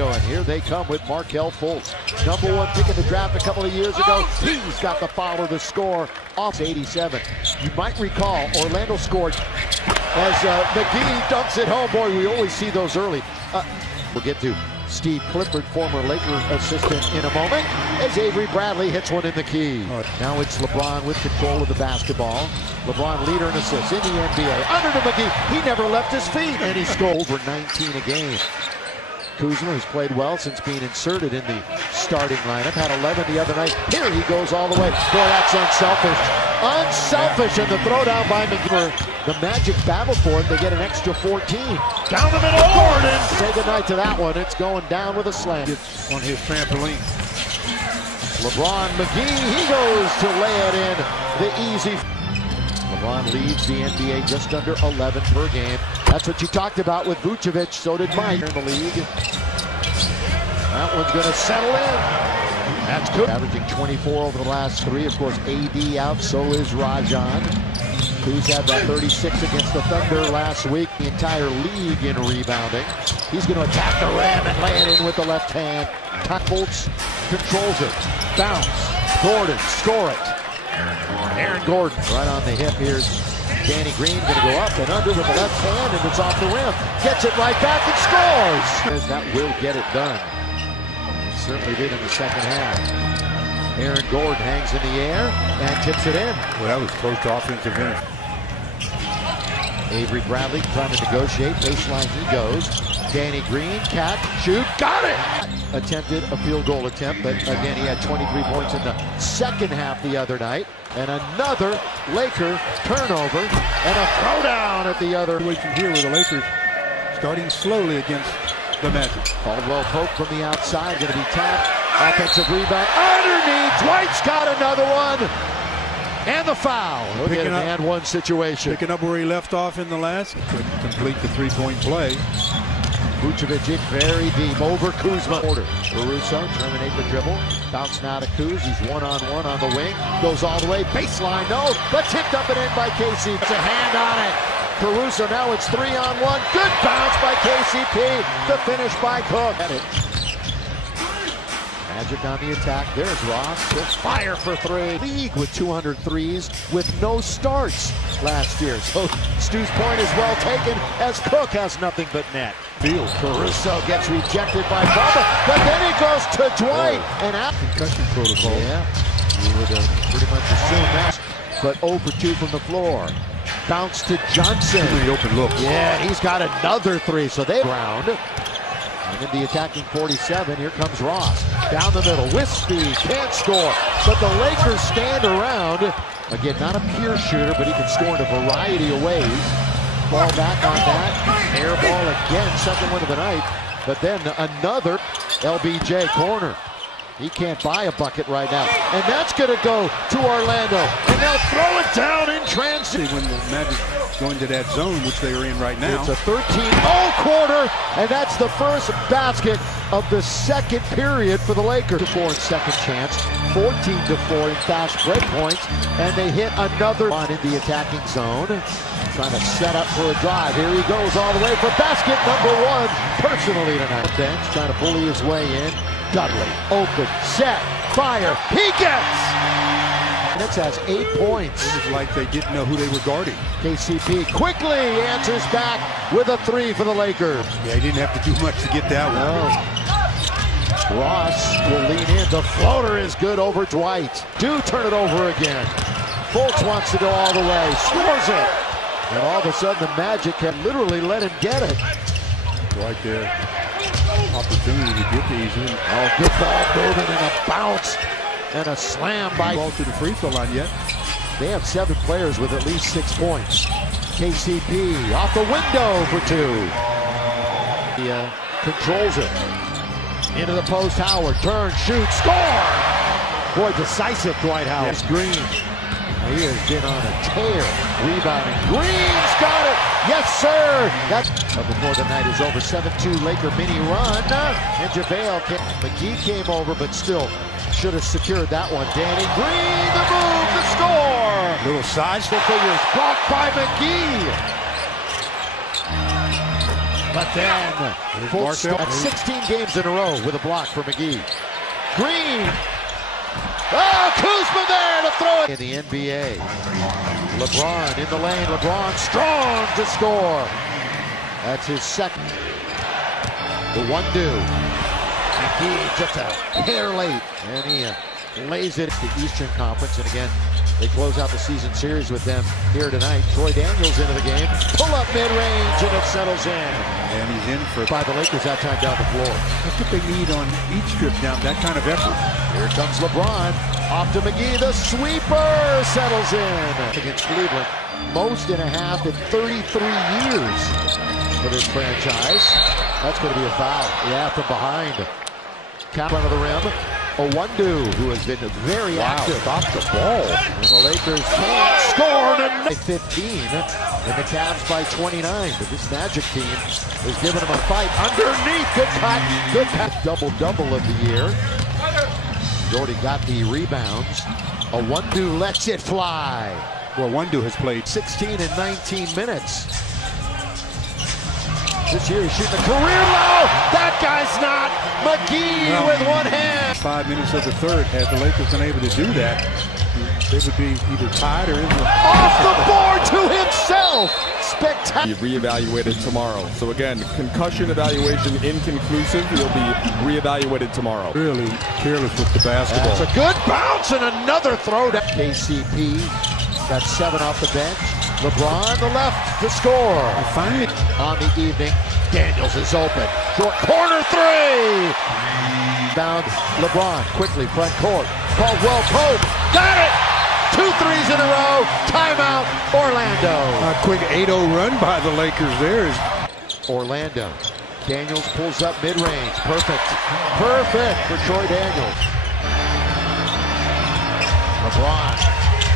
doing? Here they come with Markelle Fultz. #1 pick in the draft a couple of years ago. He's got the follow the score off 87. You might recall Orlando scored as McGee dunks it home. Boy, we always see those early. We'll get to Steve Clifford, former Laker assistant, in a moment, as Avery Bradley hits one in the key. Now it's LeBron with control of the basketball. LeBron, leader in assists in the NBA. Under to McGee. He never left his feet, and he scored over 19 a game. Kuzma, who's played well since being inserted in the starting lineup, had 11 the other night. Here he goes all the way. Boy, that's unselfish. Unselfish, and the throwdown by McGee. The Magic battle for it. They get an extra 14. Down the middle, Gordon. Say goodnight to that one. It's going down with a slam. On his trampoline. LeBron, McGee, he goes to lay it in. The easy. LeBron leads the NBA just under 11 per game. That's what you talked about with Vucevic. So did Mike in the league. That one's going to settle in. That's good. Averaging 24 over the last 3. Of course, AD out. So is Rajon, who's had that 36 against the Thunder last week. The entire league in rebounding. He's going to attack the rim and lay it in with the left hand. Fultz controls it. Bounce. Gordon, score it. Aaron Gordon right on the hip. Here's Danny Green going to go up and under with the left hand, and it's off the rim. Gets it right back and scores. That will get it done. It certainly did in the second half. Aaron Gordon hangs in the air and tips it in. Well, that was close to offensive end. Avery Bradley trying to negotiate. Baseline he goes. Danny Green, catch, shoot, got it! Attempted a field goal attempt, but again, he had 23 points in the second half the other night. And another Laker turnover and a throwdown at the other. We can hear with the Lakers starting slowly against the Magic. Caldwell Pope from the outside, going to be tapped. Offensive rebound underneath. Dwight's got another one. And the foul. Look at an and one situation. Picking up where he left off in the last. To complete the three-point play. Vucevic in very deep over Kuzma. Caruso terminate the dribble. Bounce now to Kuz. He's one-on-one on the wing. Goes all the way. Baseline, no. But tipped up and in by KCP. It's a hand on it. Caruso, now it's 3-on-1. Good bounce by KCP. The finish by Cook. Magic on the attack. There's Ross. He'll fire for 3. League with 200 threes with no starts last year. So Stu's point is well taken as Cook has nothing but net. Caruso gets rejected by Bubba, but then he goes to Dwight. And out. Concussion protocol. Yeah, you would pretty much assume that. But 0 for 2 from the floor. Bounce to Johnson. Really open look. Yeah, he's got another 3. So they ground. And in the attacking 47, here comes Ross. Down the middle with speed, can't score. But the Lakers stand around. Again, not a pure shooter, but he can score in a variety of ways. Ball back on that. Air ball again, second one of the night. But then another LBJ corner. He can't buy a bucket right now. And that's going to go to Orlando. And they'll throw it down in transit. When the Magic go into that zone, which they are in right now. It's a 13-0 quarter, and that's the first basket of the second period for the Lakers. 4 in second chance, 14-4 in fast break points, and they hit another one in the attacking zone. Trying to set up for a drive. Here he goes all the way for basket number 1 personally tonight. Bench trying to bully his way in. Dudley, open, set, fire. He gets! Nets has 8 points. It was like they didn't know who they were guarding. KCP quickly answers back with a 3 for the Lakers. Yeah, he didn't have to do much to get that one. No. Ross will lean in. The floater is good over Dwight. Do turn it over again. Fultz wants to go all the way. Scores it. And all of a sudden the Magic can literally let him get it. Right there. Opportunity to get these in. Oh, good ball moving and a bounce and a slam by. Ball to the free throw line yet. They have 7 players with at least 6 points. KCP off the window for 2. He controls it. Into the post, Howard. Turn, shoot, score! Boy, decisive Dwight Howard. Yes, Green. He has been on a tear. Rebounding. Green's got it! Yes, sir! That's before the night is over. 7-2 Laker mini run. And JaVale came. McGee came over, but still should have secured that one. Danny Green, the move, the score! Little side figures blocked by McGee. But then, at 16 games in a row with a block for McGee. Green. Oh, Kuzma there to throw it. In the NBA. LeBron in the lane. LeBron strong to score. That's his second. The 1-2. McGee just a hair late. And he lays it to the Eastern Conference. And again, they close out the season series with them here tonight. Troy Daniels into the game. Pull up mid-range and it settles in. And he's in for by the Lakers that time down the floor. That's what they need on each trip down, that kind of effort. Here comes LeBron. Off to McGee. The sweeper settles in. Against Cleveland. Most in a half in 33 years for this franchise. That's going to be a foul. Yeah, from behind. Cap under the rim. Owundu, who has been very active off the ball. And the Lakers can't score by 15, and the Cavs by 29. But this Magic team is giving them a fight underneath. Good cut, good pass. Double-double of the year. Jordy got the rebounds. Owundu lets it fly. Well, Owundu has played 16 and 19 minutes. This year he's shooting a career low. That guy's not. McGee with one hand. 5 minutes of the third. Had the Lakers been able to do that, they would be either tied or in the... Off the board to himself. Spectacular. Be reevaluated tomorrow. So again, concussion evaluation inconclusive. He'll be reevaluated tomorrow. Really careless with the basketball. That's a good bounce and another throw to KCP. Got 7 off the bench. LeBron the left to score. And finally, on the evening, Daniels is open. Short corner three. Bound LeBron quickly front court. Caldwell Pope got it. 2 threes in a row. Timeout. Orlando. A quick 8-0 run by the Lakers there. Orlando. Daniels pulls up mid-range. Perfect. Perfect for Troy Daniels. LeBron.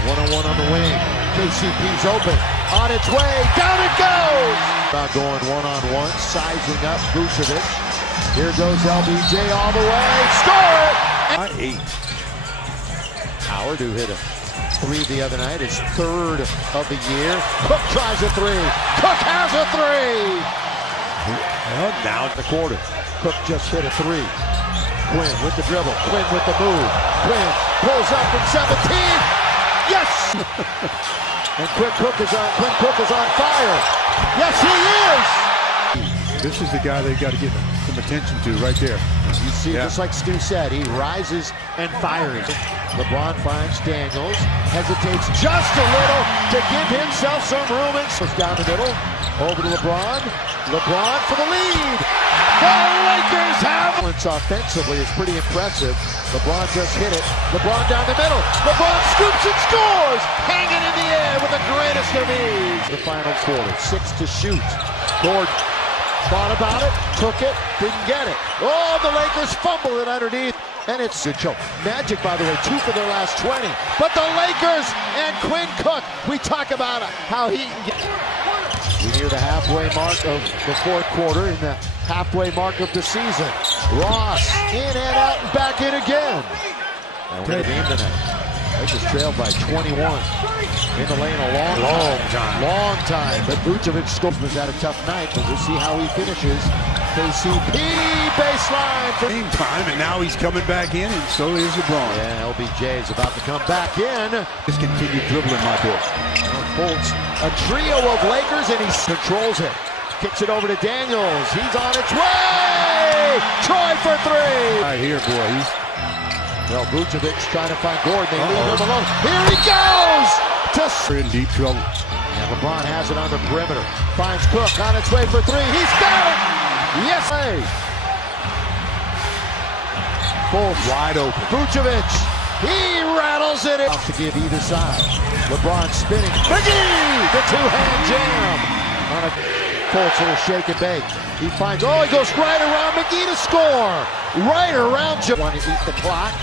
1-on-1 on the wing. KCP's open. On its way. Down it goes. About going 1-on-1. Sizing up Vucevic. Here goes LBJ all the way. Score it! 8. Howard, who hit a 3 the other night, his 3rd of the year. Cook tries a 3. Cook has a 3. Well, down the quarter. Cook just hit a 3. Quinn with the dribble. Quinn with the move. Quinn pulls up from 17. Yes! And Quinn Cook is on fire. Yes, he is! This is the guy they got to get some attention to right there. You see, just like Stu said, he rises and fires. LeBron finds Daniels, hesitates just a little to give himself some room. And so down the middle, over to LeBron. LeBron for the lead. The Lakers have offensively is pretty impressive. LeBron just hit it. LeBron down the middle. LeBron scoops and scores. Hanging in the air with the greatest of ease. The final quarter, 6 to shoot. Gordon thought about it, took it, didn't get it. Oh, the Lakers fumble it underneath, and it's good choke. Magic, by the way, 2 for their last 20. But the Lakers and Quinn Cook, we talk about how he can get. We near the halfway mark of the 4th quarter in the halfway mark of the season. Ross in and out and back in again. And we're in the game tonight. Lakers trailed by 21. In the lane a long time. But Vucevic was had a tough night, but we'll see how he finishes. KCP baseline for game time, and now he's coming back in, and so is LeBron. Yeah, LBJ is about to come back in. Just continue dribbling my boy. Folds a trio of Lakers, and he controls it. Kicks it over to Daniels. He's on its way. Troy for 3. Right here, boy. Well, Vucevic trying to find Gordon. They leave him alone. Here he goes! We're in deep trouble. And LeBron has it on the perimeter. Finds Cook on its way for 3. He's got it! Yes! Fultz wide open. Vucevic. He rattles it out to give either side. LeBron spinning. McGee! The 2-hand jam. On a Fultz little shake and bake. He finds, he goes right around McGee to score. Right around. Want to eat the clock.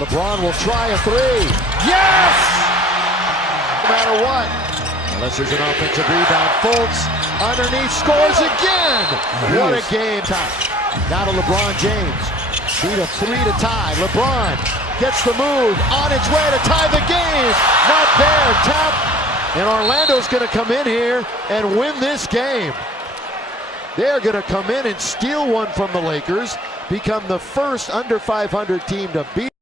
LeBron will try a 3. Yes! No matter what. Unless there's an offensive rebound. Fultz underneath scores again. What a game. Now to LeBron James. Need a 3 to tie. LeBron gets the move on its way to tie the game. Not there. Tap. And Orlando's going to come in here and win this game. They're going to come in and steal one from the Lakers, become the first under 500 team to beat